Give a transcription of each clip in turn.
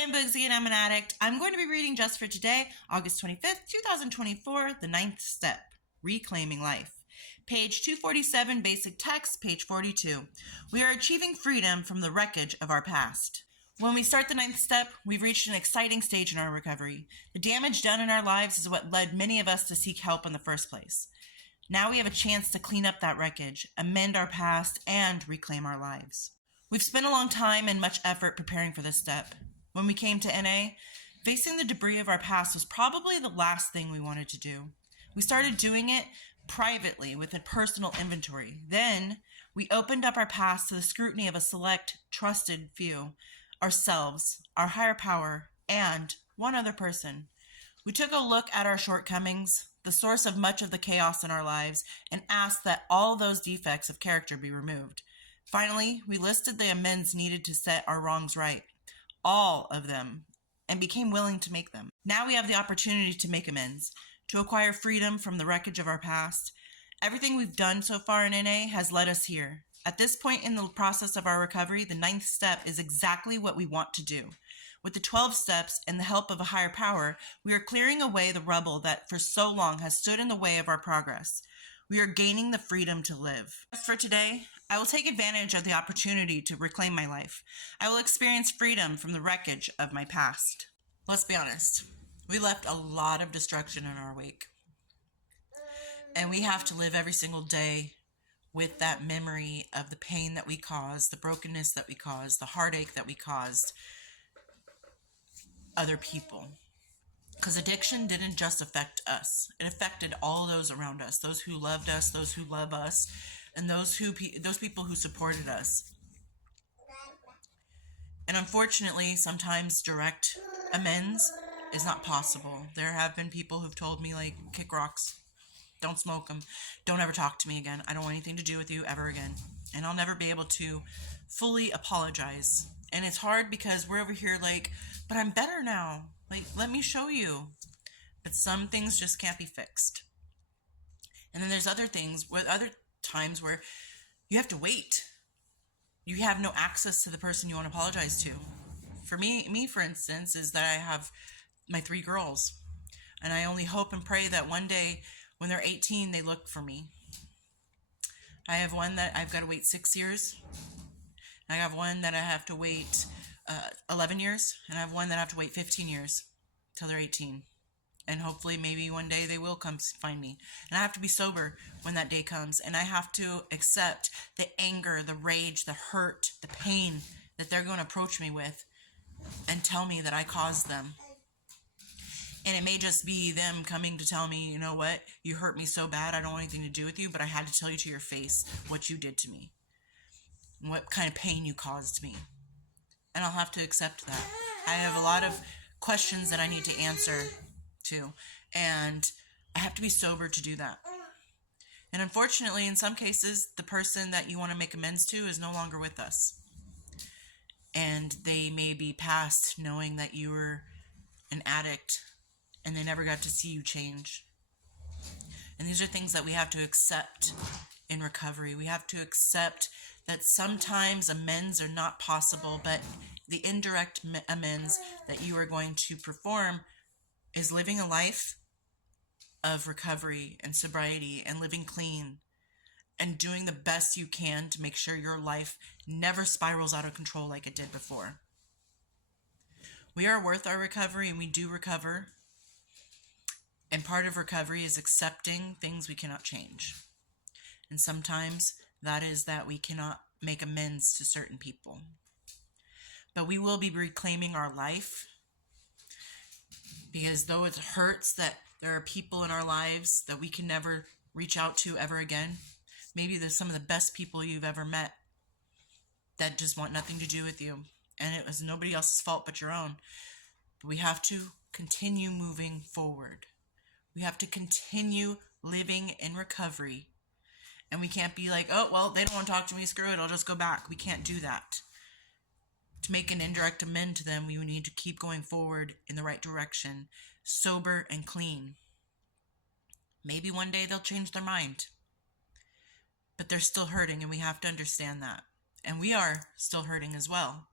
am Bugsy and I'm an addict. I'm going to be reading just for today, August 25th, 2024, The Ninth Step, Reclaiming Life. Page 247, basic text, page 42. We are achieving freedom from the wreckage of our past. When we start the ninth step, we've reached an exciting stage in our recovery. The damage done in our lives is what led many of us to seek help in the first place. Now we have a chance to clean up that wreckage, amend our past, and reclaim our lives. We've spent a long time and much effort preparing for this step. When we came to NA, facing the debris of our past was probably the last thing we wanted to do. We started doing it privately with a personal inventory. Then we opened up our past to the scrutiny of a select, trusted few, ourselves, our higher power, and one other person. We took a look at our shortcomings, the source of much of the chaos in our lives, and asked that all those defects of character be removed. Finally, we listed the amends needed to set our wrongs right, all of them, and became willing to make them. Now we have the opportunity to make amends, to acquire freedom from the wreckage of our past. Everything we've done so far in NA has led us here. At this point in the process of our recovery, the ninth step is exactly what we want to do. With the 12 steps and the help of a higher power, we are clearing away the rubble that for so long has stood in the way of our progress. We are gaining the freedom to live. As for today, I will take advantage of the opportunity to reclaim my life. I will experience freedom from the wreckage of my past. Let's be honest. We left a lot of destruction in our wake. And we have to live every single day with that memory of the pain that we caused, the brokenness that we caused, the heartache that we caused other people. Because addiction didn't just affect us. It affected all those around us, those who loved us, those who love us, and those people who supported us. And unfortunately, sometimes direct amends is not possible. There have been people who've told me, like, kick rocks, don't smoke them, don't ever talk to me again. I don't want anything to do with you ever again. And I'll never be able to fully apologize. And it's hard because we're over here like, but I'm better now. Like, let me show you. But some things just can't be fixed. And then there's other times where you have to wait. You have no access to the person you want to apologize to. For me, for instance, is that I have my 3 girls. And I only hope and pray that one day when they're 18, they look for me. I have one that I've got to wait 6 years. I have one that I have to wait 11 years, and I have one that I have to wait 15 years till they're 18. And hopefully maybe one day they will come find me. And I have to be sober when that day comes. And I have to accept the anger, the rage, the hurt, the pain that they're going to approach me with and tell me that I caused them. And it may just be them coming to tell me, you know what, you hurt me so bad, I don't want anything to do with you, but I had to tell you to your face what you did to me. What kind of pain you caused me. And I'll have to accept that. I have a lot of questions that I need to answer to. And I have to be sober to do that. And unfortunately, in some cases, the person that you want to make amends to is no longer with us. And they may be past knowing that you were an addict and they never got to see you change. And these are things that we have to accept in recovery. We have to accept that sometimes amends are not possible, but the indirect amends that you are going to perform is living a life of recovery and sobriety and living clean and doing the best you can to make sure your life never spirals out of control like it did before. We are worth our recovery, and we do recover. And part of recovery is accepting things we cannot change. And sometimes that is that we cannot make amends to certain people. But we will be reclaiming our life, because though it hurts that there are people in our lives that we can never reach out to ever again, maybe there's some of the best people you've ever met that just want nothing to do with you. And it was nobody else's fault but your own. But we have to continue moving forward. We have to continue living in recovery. And we can't be like, oh, well, they don't want to talk to me, screw it, I'll just go back. We can't do that. To make an indirect amend to them, we need to keep going forward in the right direction, sober and clean. Maybe one day they'll change their mind. But they're still hurting, and we have to understand that. And we are still hurting as well.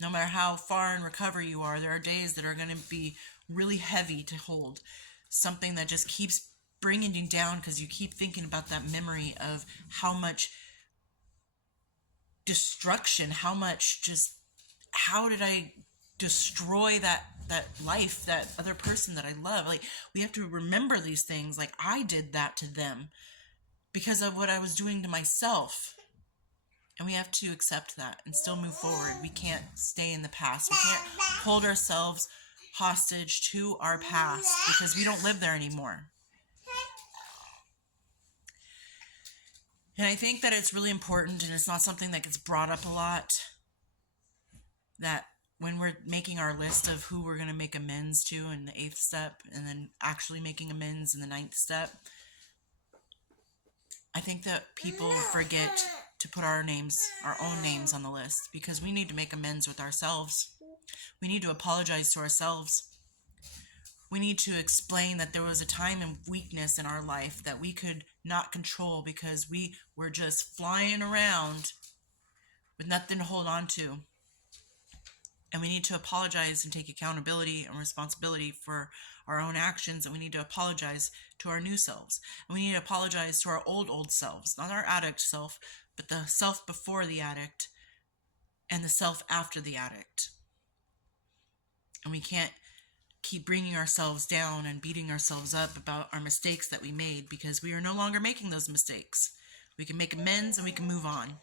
No matter how far in recovery you are, there are days that are going to be really heavy to hold. Something that just keeps bringing you down because you keep thinking about that memory of how much destruction, how much just, how did I destroy that life, that other person that I love? Like, we have to remember these things. Like, I did that to them because of what I was doing to myself. And we have to accept that and still move forward. We can't stay in the past. We can't hold ourselves hostage to our past because we don't live there anymore. And I think that it's really important, and it's not something that gets brought up a lot, that when we're making our list of who we're going to make amends to in the 8th step, and then actually making amends in the 9th step, I think that people forget to put our own names on the list, because we need to make amends with ourselves. We need to apologize to ourselves. We need to explain that there was a time of weakness in our life that we could not control because we were just flying around with nothing to hold on to. And we need to apologize and take accountability and responsibility for our own actions. And we need to apologize to our new selves. And we need to apologize to our old selves, not our addict self, but the self before the addict and the self after the addict. And we can't keep bringing ourselves down and beating ourselves up about our mistakes that we made, because we are no longer making those mistakes. We can make amends and we can move on.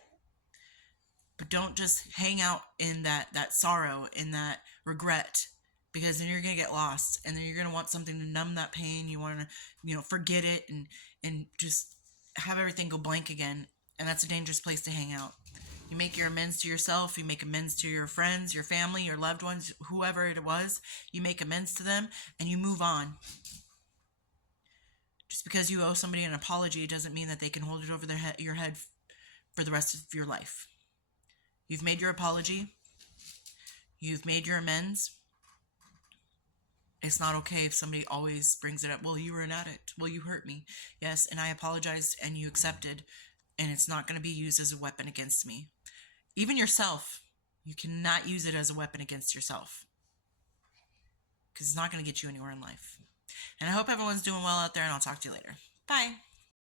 But don't just hang out in that sorrow and that regret, because then you're going to get lost, and then you're going to want something to numb that pain. You want to, forget it and just have everything go blank again. And that's a dangerous place to hang out. You make your amends to yourself. You make amends to your friends, your family, your loved ones, whoever it was. You make amends to them and you move on. Just because you owe somebody an apology, it doesn't mean that they can hold it over your head for the rest of your life. You've made your apology. You've made your amends. It's not okay if somebody always brings it up. Well, you were an addict. Well, you hurt me. Yes, and I apologized and you accepted, and it's not going to be used as a weapon against me. Even yourself, you cannot use it as a weapon against yourself, because it's not going to get you anywhere in life. And I hope everyone's doing well out there, and I'll talk to you later. Bye.